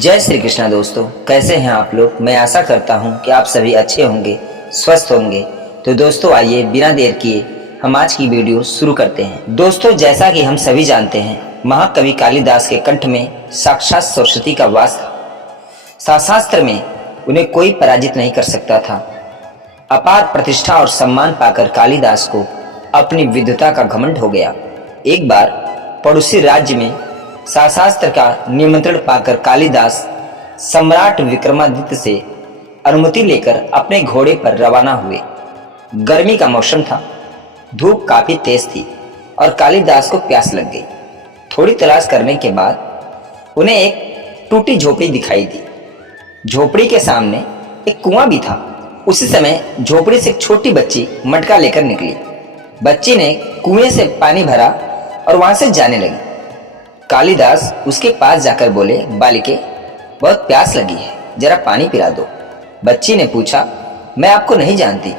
जय श्री कृष्णा दोस्तों, कैसे हैं आप लोग। मैं आशा करता हूं कि आप सभी अच्छे होंगे, स्वस्थ होंगे। तो दोस्तों आइए बिना देर किए हम आज की वीडियो शुरू करते हैं। दोस्तों जैसा कि हम सभी जानते हैं, महाकवि कालिदास के कंठ में साक्षात सरस्वती का वास था। शास्त्र में उन्हें कोई पराजित नहीं कर सकता था। अपार प्रतिष्ठा और सम्मान पाकर कालिदास को अपनी विद्वता का घमंड हो गया। एक बार पड़ोसी राज्य में शास्त्र का निमंत्रण पाकर कालिदास सम्राट विक्रमादित्य से अनुमति लेकर अपने घोड़े पर रवाना हुए। गर्मी का मौसम था, धूप काफी तेज थी और कालिदास को प्यास लग गई। थोड़ी तलाश करने के बाद उन्हें एक टूटी झोपड़ी दिखाई दी। झोपड़ी के सामने एक कुआं भी था। उसी समय झोपड़ी से एक छोटी बच्ची मटका लेकर निकली। बच्ची ने कुएं से पानी भरा और वहां से जाने लगी। कालिदास उसके पास जाकर बोले, बालिके बहुत प्यास लगी है, जरा पानी पिला दो। बच्ची ने पूछा, मैं आपको नहीं जानती,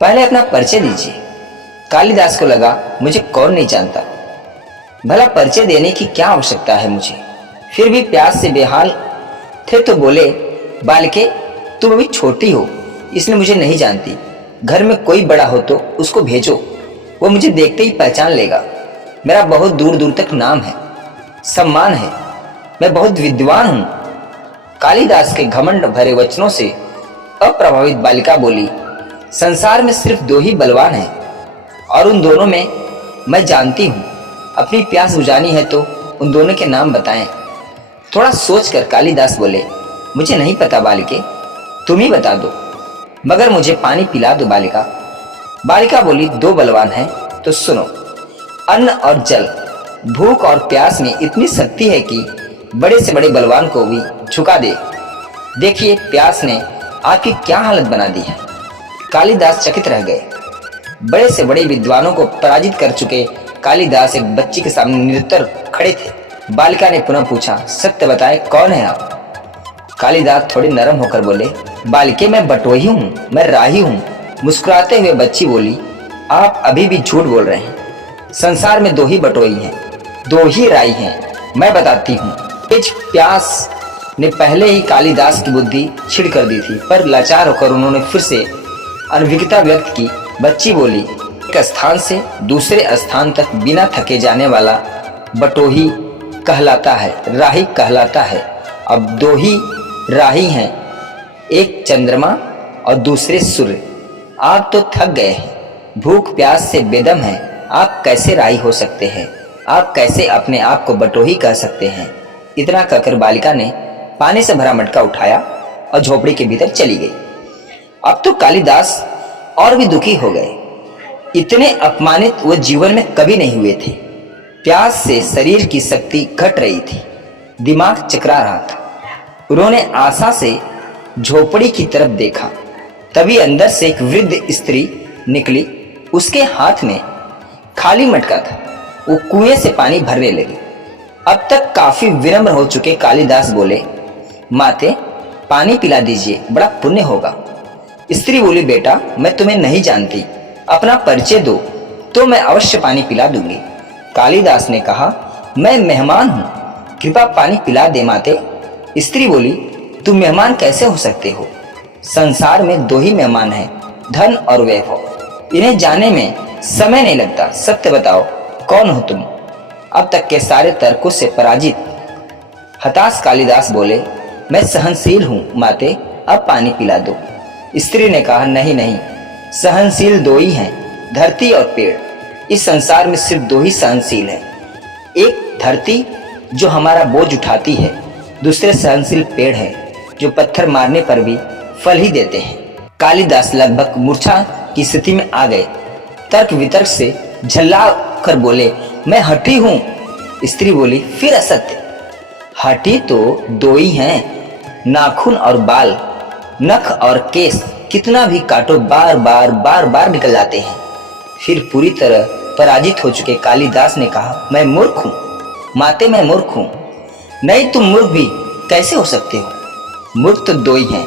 पहले अपना परिचय दीजिए। कालिदास को लगा मुझे कौन नहीं जानता, भला परिचय देने की क्या आवश्यकता है मुझे। फिर भी प्यास से बेहाल थे तो बोले, बालिके तुम अभी छोटी हो इसलिए मुझे नहीं जानती। घर में कोई बड़ा हो तो उसको भेजो, वो मुझे देखते ही पहचान लेगा। मेरा बहुत दूर दूर तक नाम है, सम्मान है, मैं बहुत विद्वान हूं। कालिदास के घमंड भरे वचनों से अप्रभावित बालिका बोली, संसार में सिर्फ दो ही बलवान हैं और उन दोनों में मैं जानती हूं। अपनी प्यास बुझानी है तो उन दोनों के नाम बताएं। थोड़ा सोचकर कालिदास बोले, मुझे नहीं पता बालिके, तुम ही बता दो, मगर मुझे पानी पिला दो बालिका। बालिका बोली, दो बलवान हैं तो सुनो, अन्न और जल। भूख और प्यास में इतनी शक्ति है कि बड़े से बड़े बलवान को भी झुका दे। देखिए प्यास ने आपकी क्या हालत बना दी है। कालिदास चकित रह गए। बड़े से बड़े विद्वानों को पराजित कर चुके कालिदास एक बच्ची के सामने निरुत्तर खड़े थे। बालिका ने पुनः पूछा, सत्य बताए कौन है आप। कालिदास थोड़े नरम होकर बोले, बालिके मैं बटोही हूँ, मैं राही हूँ। मुस्कुराते हुए बच्ची बोली, आप अभी भी झूठ बोल रहे हैं। संसार में दो ही बटोही हैं, दो ही राई हैं, मैं बताती हूँ। तेज प्यास ने पहले ही कालिदास की बुद्धि छिड़ कर दी थी, पर लाचार होकर उन्होंने फिर से अनभिज्ञता व्यक्त की। बच्ची बोली, एक स्थान से दूसरे स्थान तक बिना थके जाने वाला बटोही कहलाता है, राही कहलाता है। अब दो ही राही हैं, एक चंद्रमा और दूसरे सूर्य। आप तो थक गए हैं, भूख प्यास से बेदम हैं, आप कैसे राही हो सकते हैं, आप कैसे अपने आप को बटोही कह सकते हैं। इतना कहकर बालिका ने पानी से भरा मटका उठाया और झोपड़ी के भीतर चली गई। अब तो कालिदास और भी दुखी हो गए। इतने अपमानित वो जीवन में कभी नहीं हुए थे। प्यास से शरीर की शक्ति घट रही थी, दिमाग चकरा रहा था। उन्होंने आशा से झोपड़ी की तरफ देखा, तभी अंदर से एक वृद्ध स्त्री निकली। उसके हाथ में खाली मटका था। वो कुएं से पानी भरने लगी। अब तक काफी विनम्र हो चुके कालिदास बोले, माते पानी पिला दीजिए, बड़ा पुण्य होगा। स्त्री बोली, बेटा मैं तुम्हें नहीं जानती, अपना परिचय दो तो मैं अवश्य पानी पिला दूंगी। कालिदास ने कहा, मैं मेहमान हूं, कृपा पानी पिला दे माते। स्त्री बोली, तुम मेहमान कैसे हो सकते हो, संसार में दो ही मेहमान हैं, धन और वैभव। इन्हें जाने में समय नहीं लगता, सत्य बताओ कौन हो तुम। अब तक के सारे तर्कों से पराजित हताश कालिदास बोले, मैं सहनशील हूँ माते, अब पानी पिला दो। स्त्री ने कहा, नहीं नहीं, सहनशील दो ही हैं, धरती और पेड़। इस संसार में सिर्फ दो ही सहनशील हैं, एक धरती जो हमारा बोझ उठाती है, दूसरे सहनशील पेड़ हैं जो पत्थर मारने पर भी फल ही देते हैं। कालिदास लगभग मूर्छा की स्थिति में आ गए। तर्क वितर्क से झल्ला कर बोले, मैं हठी हूं। स्त्री बोली, फिर असत्य। हठी तो दो ही हैं, नाखून और बाल, नख और केस, कितना भी काटो बार बार निकल जाते हैं। फिर पूरी तरह पराजित हो चुके कालिदास ने कहा, मैं मूर्ख हूं माते, मैं मूर्ख हूं। नहीं, तुम मूर्ख भी कैसे हो सकते हो, मूर्ख तो दो ही हैं।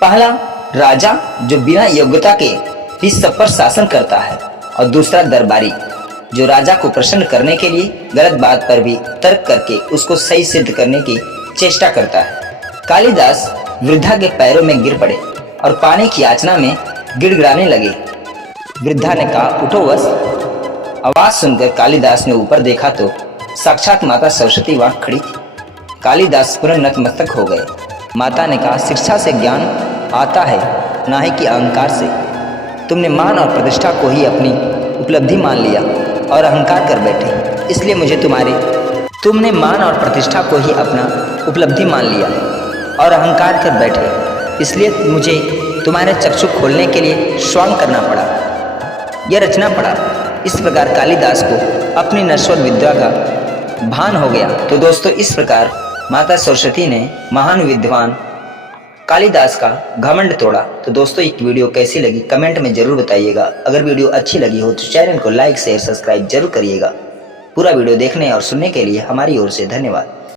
पहला राजा जो बिना योग्यता के भी सब पर शासन करता है, और दूसरा दरबारी जो राजा को प्रसन्न करने के लिए गलत बात पर भी तर्क करके उसको सही सिद्ध करने की चेष्टा करता है। कालिदास वृद्धा के पैरों में गिर पड़े और पानी की याचना में गिड़गिड़ाने लगे। वृद्धा ने कहा, उठो बस। आवाज सुनकर कालिदास ने ऊपर देखा तो साक्षात माता सरस्वती वहां खड़ी थी। कालिदास पुनः नतमस्तक हो गए। माता ने कहा, शिक्षा से ज्ञान आता है, ना ही कि अहंकार से। तुमने मान और प्रतिष्ठा को ही अपनी उपलब्धि मान लिया और अहंकार कर बैठे, इसलिए मुझे तुमने मान और प्रतिष्ठा को ही अपना उपलब्धि मान लिया और अहंकार कर बैठे, इसलिए मुझे तुम्हारे चक्षु खोलने के लिए श्वांग करना पड़ा, यह रचना पड़ा। इस प्रकार कालिदास को अपनी नश्वर विद्या का भान हो गया। तो दोस्तों, इस प्रकार माता सरस्वती ने महान विद्वान कालिदास का घमंड तोड़ा। तो दोस्तों, एक वीडियो कैसी लगी कमेंट में जरूर बताइएगा। अगर वीडियो अच्छी लगी हो तो चैनल को लाइक शेयर सब्सक्राइब जरूर करिएगा। पूरा वीडियो देखने और सुनने के लिए हमारी ओर से धन्यवाद।